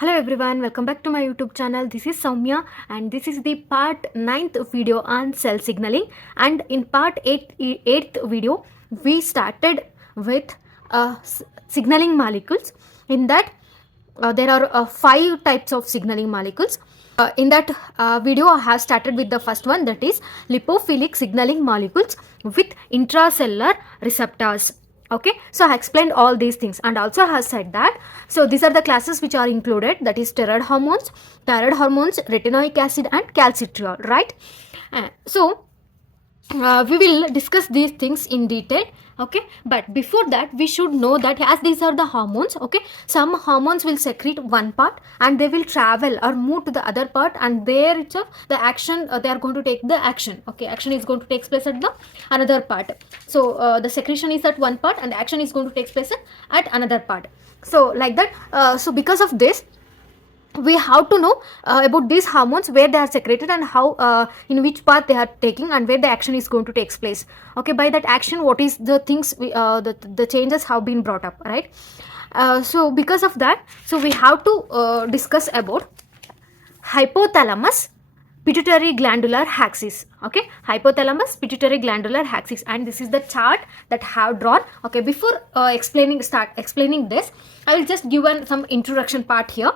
Hello everyone, welcome back to my YouTube channel. This is Soumya and this is the part 9th video on cell signaling, and in part 8th video we started with signaling molecules. In that there are 5 types of signaling molecules. In that video I have started with the first one, that is lipophilic signaling molecules with intracellular receptors. Okay, so I explained all these things, and also I have said that so these are the classes which are included, that is thyroid hormones, retinoic acid and calcitriol, right? So we will discuss these things in detail. Okay, but before that we should know that as these are the hormones, okay, some hormones will secrete one part and they will travel or move to the other part, and there itself the action they are going to take the action. Okay, action is going to take place at the another part. So the secretion is at one part and action is going to take place at another part. So like that, so because of this we have to know about these hormones, where they are secreted and how in which path they are taking and where the action is going to take place. Okay, by that action what is the things the changes have been brought up, right? So because of that, so we have to discuss about hypothalamus pituitary glandular axis. Okay, hypothalamus pituitary glandular axis, and this is the chart that I have drawn. Okay, before start explaining this, I will just give some introduction part here.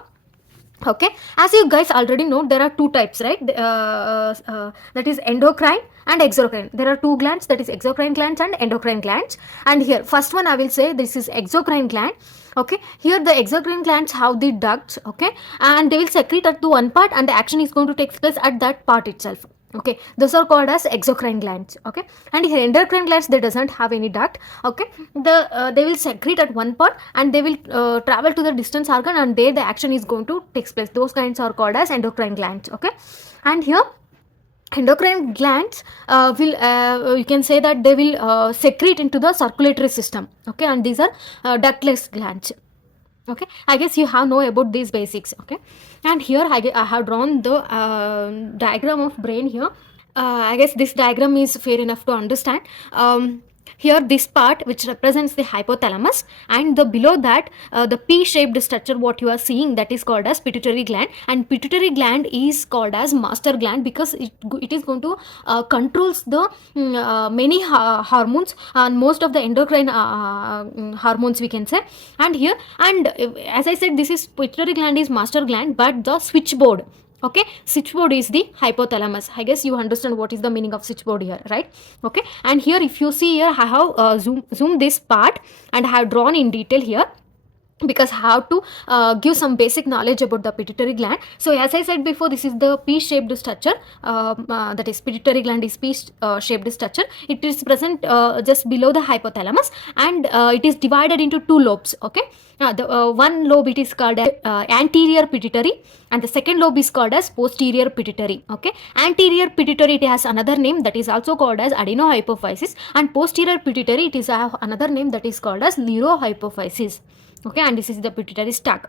Okay, as you guys already know, there are two types, right? That is endocrine and exocrine. There are two glands, that is exocrine glands and endocrine glands. And here first one I will say this is exocrine gland. Okay, here the exocrine glands have the ducts, okay, and they will secrete at the one part and the action is going to take place at that part itself. Okay, those are called as exocrine glands. Okay, and here endocrine glands, they doesn't have any duct. Okay, they will secrete at one part and they will travel to the distant organ, and there the action is going to take place. Those glands are called as endocrine glands. Okay, and here endocrine glands will you can say that they will secrete into the circulatory system. Okay, and these are ductless glands. Okay, I guess you have know about these basics. Okay, and here I have drawn the diagram of brain here. I guess this diagram is fair enough to understand. Here this part which represents the hypothalamus, and the below that the P-shaped structure what you are seeing, that is called as pituitary gland, and pituitary gland is called as master gland because it is going to controls the many hormones and most of the endocrine hormones we can say. And here, and as I said, this is pituitary gland is master gland, but the switchboard, okay, switchboard is the hypothalamus. I guess you understand what is the meaning of switchboard here, right? Okay, and here if you see here, I have zoom this part and I have drawn in detail here because I have to give some basic knowledge about the pituitary gland. So as I said before, this is the P-shaped structure, that is pituitary gland is P-shaped structure. It is present just below the hypothalamus, and it is divided into two lobes. Okay, the one lobe it is called anterior pituitary, and the second lobe is called as posterior pituitary. Okay, anterior pituitary, it has another name that is also called as adenohypophysis, and posterior pituitary, it is another name that is called as neurohypophysis. Okay, and this is the pituitary stalk.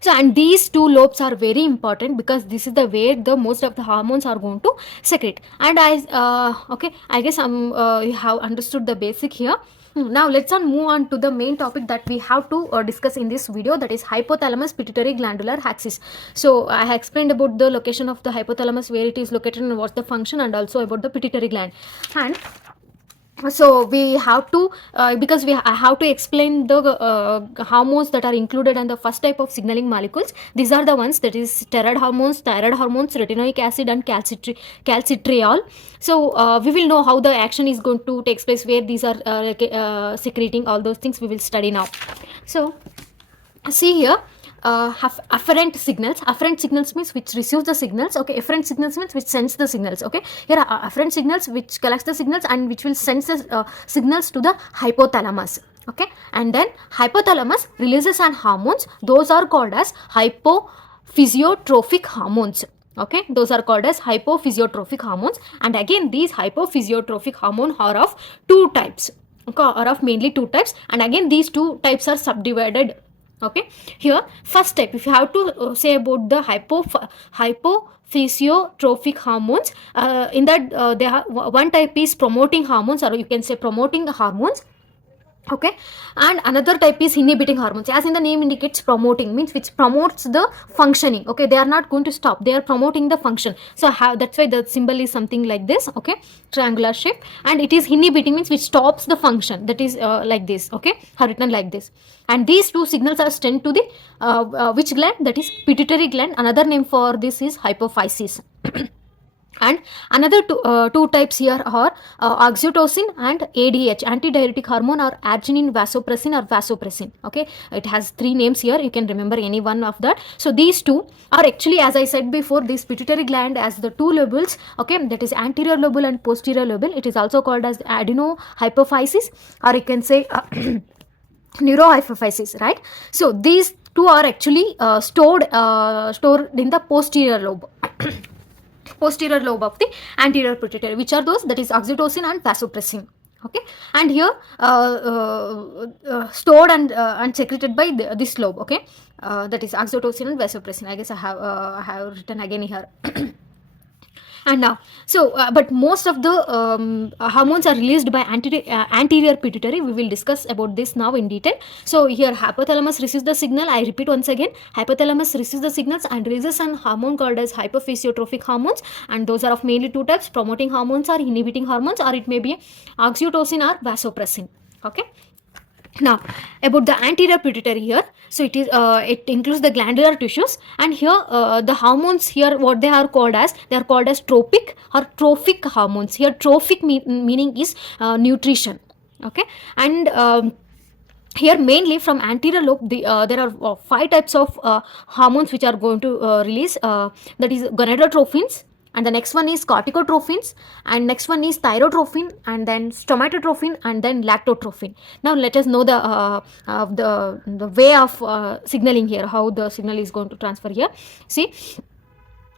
So, and these two lobes are very important because this is the where the most of the hormones are going to secrete. And okay, I guess you have understood the basic here. Now let's move on to the main topic that we have to discuss in this video, that is hypothalamus pituitary glandular axis. So I have explained about the location of the hypothalamus, where it is located and what's the function, and also about the pituitary gland. And so we have to because I have to explain the hormones that are included in the first type of signaling molecules. These are the ones, that is thyroid hormones, retinoic acid and calcitriol. So we will know how the action is going to take place, where these are secreting, all those things we will study now. So see here, afferent signals means which receives the signals. Okay, efferent signals means which sends the signals. Okay, here are afferent signals which collects the signals and which will send the signals to the hypothalamus. Okay, and then hypothalamus releases an hormones, those are called as hypophysiotrophic hormones. Okay, those are called as hypophysiotrophic hormones, and again these hypophysiotrophic hormones are of two types. Okay, are of mainly two types, and again these two types are subdivided. Okay, here first type, if you have to say about the hypophysiotrophic hormones, in that they have one type is promoting hormones, or you can say promoting hormones, Okay, and another type is inhibiting hormones, as in the name indicates, promoting means which promotes the functioning. Okay, they are not going to stop, they are promoting the function. So that's why the symbol is something like this. Okay, triangular shape, and it is inhibiting means which stops the function, that is like this. Okay, are written like this. And these two signals are sent to the which gland, that is pituitary gland. Another name for this is hypophysis. And another two types here are oxytocin and ADH, antidiuretic hormone, or arginine vasopressin or vasopressin. Okay, it has three names here, you can remember any one of that. So these two are actually, as I said before, this pituitary gland has the two lobules. Okay, that is anterior lobule and posterior lobule. It is also called as adenohypophysis, or you can say neurohypophysis, right? So these two are actually stored in the posterior lobe. Posterior lobe of the anterior pituitary. Which are those? That is oxytocin and vasopressin. Okay, and here stored and secreted by this lobe. Okay, that is oxytocin and vasopressin. I guess I have written again here. And now, so but most of the hormones are released by anterior pituitary. We will discuss about this now in detail. So here hypothalamus receives the signal. I repeat once again, hypothalamus receives the signals and releases an hormone called as hypophysiotropic hormones, and those are of mainly two types: promoting hormones or inhibiting hormones, or it may be oxytocin or vasopressin. Okay, now about the anterior pituitary here, so it includes the glandular tissues, and here the hormones here, what they are called as, they are called as tropic or trophic hormones. Here trophic meaning is nutrition. Okay, and here mainly from anterior lobe, there are 5 types of hormones which are going to release, that is gonadotropins, and the next one is corticotropins, and next one is thyrotrophin, and then stomatotrophin, and then lactotrophin. Now let us know the way of signaling here, how the signal is going to transfer here. See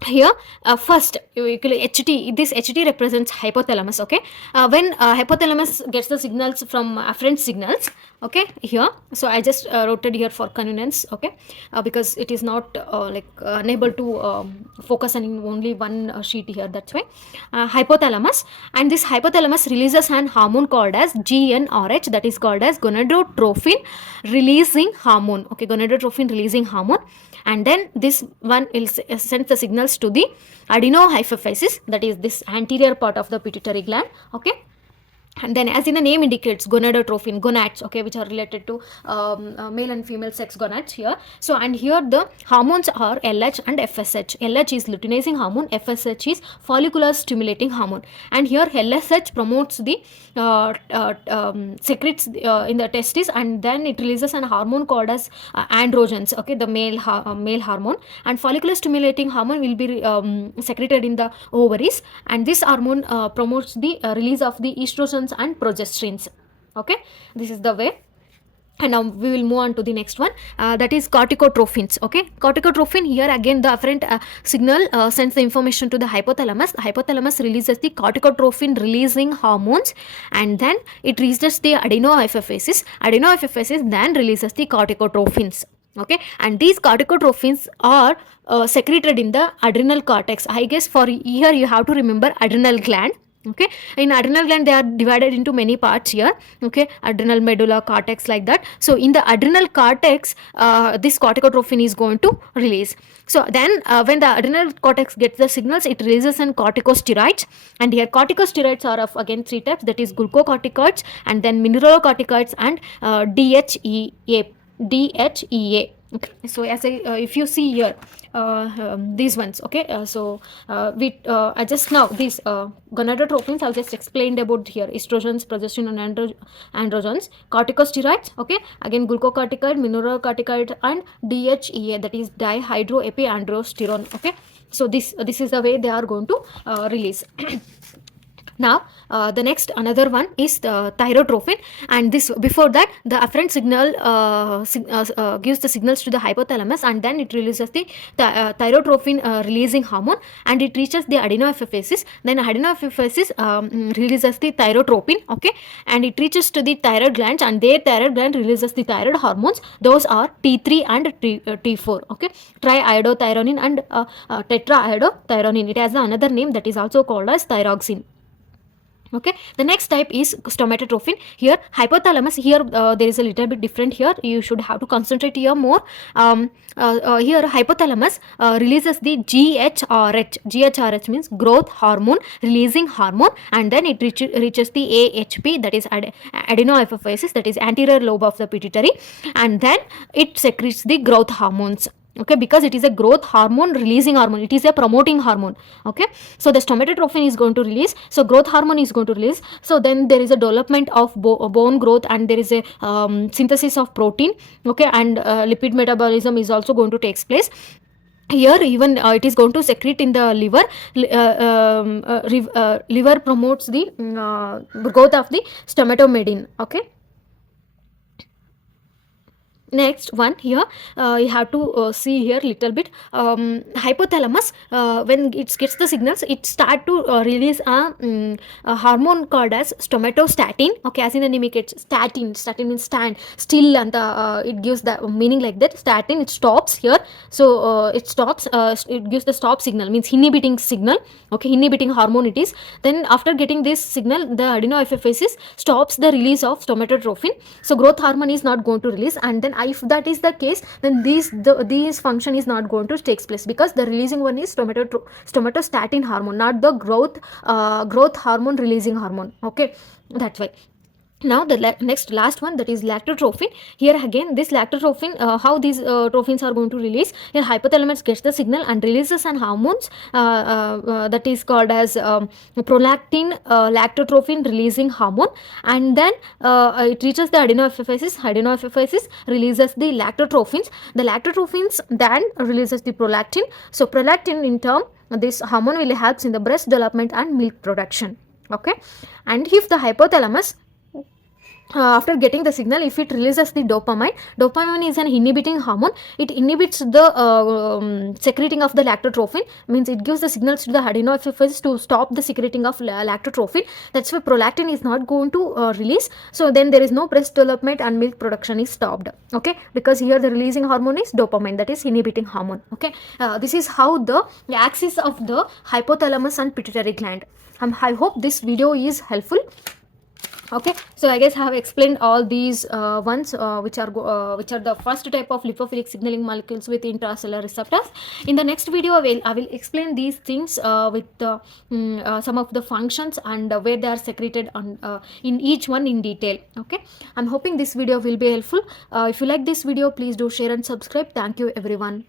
here, first HT, this HT represents hypothalamus. Okay, when hypothalamus gets the signals from afferent signals. Okay, here, so I just wrote it here for convenience. Okay, because it is not unable to focus on only one sheet here, that's why hypothalamus. And this hypothalamus releases an hormone called as GnRH, that is called as gonadotrophin releasing hormone. Okay, gonadotrophin releasing hormone. And then this one will send the signals to the adenohypophysis, that is this anterior part of the pituitary gland. Okay, and then as in the name indicates, gonadotrophin, gonads, okay, which are related to male and female sex gonads here. So and here the hormones are LH and FSH. LH is luteinizing hormone, FSH is follicular stimulating hormone. And here LSH promotes the secretes in the testes, and then it releases an hormone called as androgens. Okay, the male hormone, and follicular stimulating hormone will be secreted in the ovaries, and this hormone promotes the release of the estrogens and progesterones. Okay, this is the way. And now we will move on to the next one, that is corticotrophins. Okay, corticotrophin, here again the afferent signal sends the information to the hypothalamus. The hypothalamus releases the corticotrophin releasing hormones, and then it reaches the adenohypophysis. Adenohypophysis then releases the corticotrophins. Okay, and these corticotrophins are secreted in the adrenal cortex. I guess for here you have to remember adrenal gland. Okay, in adrenal gland they are divided into many parts here. Okay, adrenal medulla, cortex, like that. So in the adrenal cortex, this corticotrophin is going to release. So then when the adrenal cortex gets the signals, it releases an corticosteroids, and here corticosteroids are of again 3 types, that is glucocorticoids, and then mineralocorticoids, and DHEA. Okay, so as if you see here these ones. Okay, I just now these gonadotropins I've just explained about here: estrogens, progesterone, and androgens, corticosteroids. Okay, again glucocorticoid, mineralocorticoid, and DHEA, that is dihydroepiandrosterone. Okay, so this is the way they are going to release. Now the next another one is the thyrotrophin, and this before that the afferent signal gives the signals to the hypothalamus, and then it releases the thyrotrophin releasing hormone, and it reaches the adenohypophysis. Then adenohypophysis releases the thyrotropin. Okay, and it reaches to the thyroid glands, and their thyroid gland releases the thyroid hormones. Those are T3 and T4. Okay, triiodothyronine and tetraiodothyronine. It has another name that is also called as thyroxine. Okay, the next type is stomatotrophin. Here hypothalamus, here there is a little bit different. Here you should have to concentrate here more. Here hypothalamus releases the GHRH means growth hormone releasing hormone, and then it reaches the AHP, that is adenohypophysis, that is anterior lobe of the pituitary, and then it secretes the growth hormones. Okay, because it is a growth hormone releasing hormone, it is a promoting hormone. Okay, so the stomatotrophin is going to release, so growth hormone is going to release, so then there is a development of bone growth, and there is a synthesis of protein. Okay, and lipid metabolism is also going to take place. Here even it is going to secrete in the liver. Liver promotes the growth of the stomatomedin. Okay, next one here, you have to see here little bit. Hypothalamus, when it gets the signals, it start to release a hormone called as stomatostatin. Okay, as in the name, it's statin means stand still, and it gives the meaning like that. Statin, it stops here, so it stops, it gives the stop signal, means inhibiting signal. Okay, inhibiting hormone it is. Then after getting this signal, the adenohypophysis stops the release of stomatotrophin, so growth hormone is not going to release. And then if that is the case, then these function is not going to take place, because the releasing one is stomatostatin hormone, not the growth hormone releasing hormone. Okay, that's why. Now the next last one, that is lactotrophin. Here again, this lactotrophin, how these trophins are going to release. Here hypothalamus gets the signal and releases an hormones that is called as prolactin lactotrophin releasing hormone, and then it reaches the adenohypophysis releases the lactotrophins. The lactotrophins then releases the prolactin. So prolactin in turn, this hormone will helps in the breast development and milk production. Okay, and if the hypothalamus after getting the signal, if it releases the dopamine is an inhibiting hormone. It inhibits the secreting of the lactotrophin, means it gives the signals to the adenohypophysis to stop the secreting of lactotrophin. That's why prolactin is not going to release, so then there is no breast development and milk production is stopped. Okay, because here the releasing hormone is dopamine, that is inhibiting hormone. Okay, this is how the axis of the hypothalamus and pituitary gland. I hope this video is helpful. Okay, so I guess I have explained all these ones which are the first type of lipophilic signaling molecules with intracellular receptors. In the next video I will explain these things with some of the functions and where they are secreted on in each one in detail. Okay, I'm hoping this video will be helpful. If you like this video, please do share and subscribe. Thank you everyone.